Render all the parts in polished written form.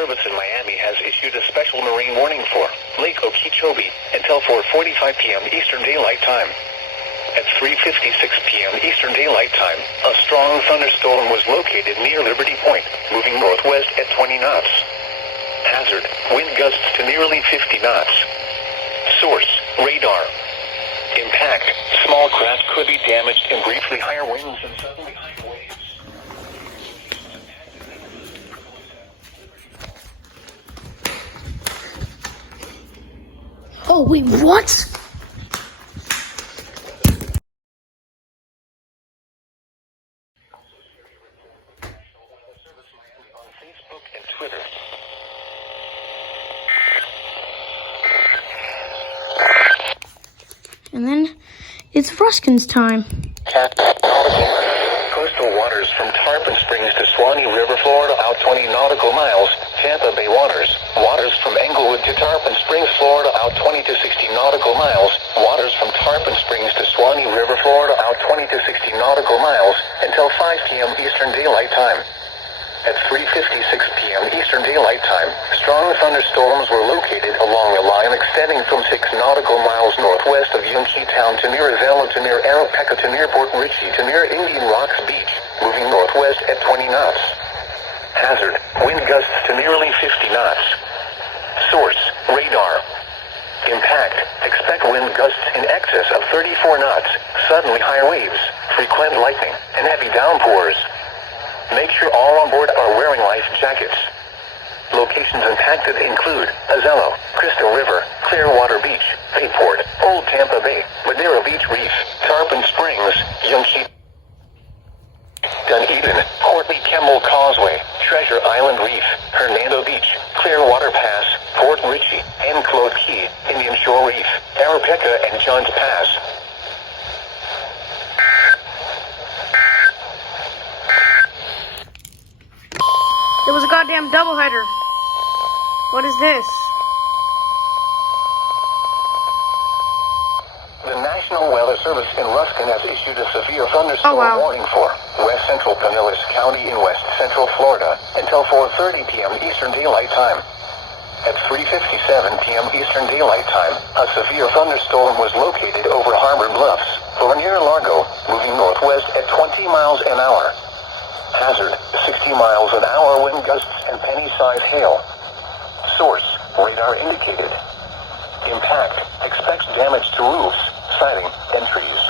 Service in Miami has issued a special marine warning for Lake Okeechobee until 4:45 p.m. Eastern Daylight Time. At 3:56 p.m. Eastern Daylight Time, a strong thunderstorm was located near Liberty Point, moving northwest at 20 knots. Hazard, wind gusts to nearly 50 knots. Source, radar. Impact, small craft could be damaged in briefly higher winds and suddenly higher waves. Oh, wait, what? On Facebook and Twitter. And then it's Ruskin's time. Coastal waters from Tarpon Springs to Swanee River, Florida, out 20 nautical miles. Tampa Bay waters. Waters from Englewood to Tarpon Springs, Florida, out 20 to 60 nautical miles. Waters from Tarpon Springs to Swanee River, Florida, out 20 to 60 nautical miles until 5 p.m. Eastern Daylight Time. At 3:56 p.m. Eastern Daylight Time, strong thunderstorms were located along a line extending from 6 nautical miles northwest of Youngstown to near Azella to near Arapaca to near Port Richey to near Indian Rocks Beach, moving northwest at 20 knots. Hazard, wind gusts to nearly 50 knots. Source, radar. Impact, expect wind gusts in excess of 34 knots, suddenly high waves, frequent lightning, and heavy downpours. Make sure all on board are wearing life jackets. Locations impacted include Azella, Crystal River, Clearwater Beach, Bayport, Old Tampa Bay, Madera Beach Reef, Tarpon Springs, Youngstown, Dunedin, Courtney Kemmel Causeway, Treasure Island Reef, Hernando Beach, Clearwater Pass, Port Richey, Enclosed Key, Indian Shore Reef, Arapaca, and Johns Pass. It was a goddamn doubleheader. What is this? The National Weather Service in Ruskin has issued a severe thunderstorm warning for West Central Pinellas County in West Central Florida until 4:30 p.m. Eastern Daylight Time. At 3:57 p.m. Eastern Daylight Time, a severe thunderstorm was located over Harbor Bluffs, or near Largo, moving northwest at 20 miles an hour. Hazard, 60 miles an hour wind gusts and penny-sized hail. Source, radar indicated. Impact, expects damage to roofs, siding, and trees.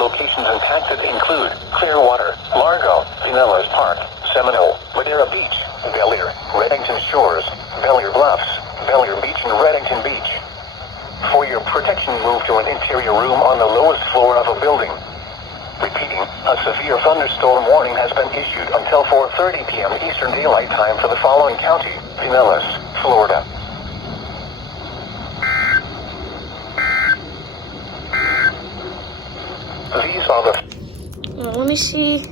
Locations impacted include Clearwater, Largo, Pinellas Park, Seminole, Madera Beach, Bellear, Reddington Shores, Bellear Bluffs, Bellear Beach, and Reddington Beach. For your protection, move to an interior room on the lowest floor of a building. Repeating, a severe thunderstorm warning has been issued until 4:30 p.m. Eastern Daylight Time for the following county: Pinellas, Florida. These are the... Let me see.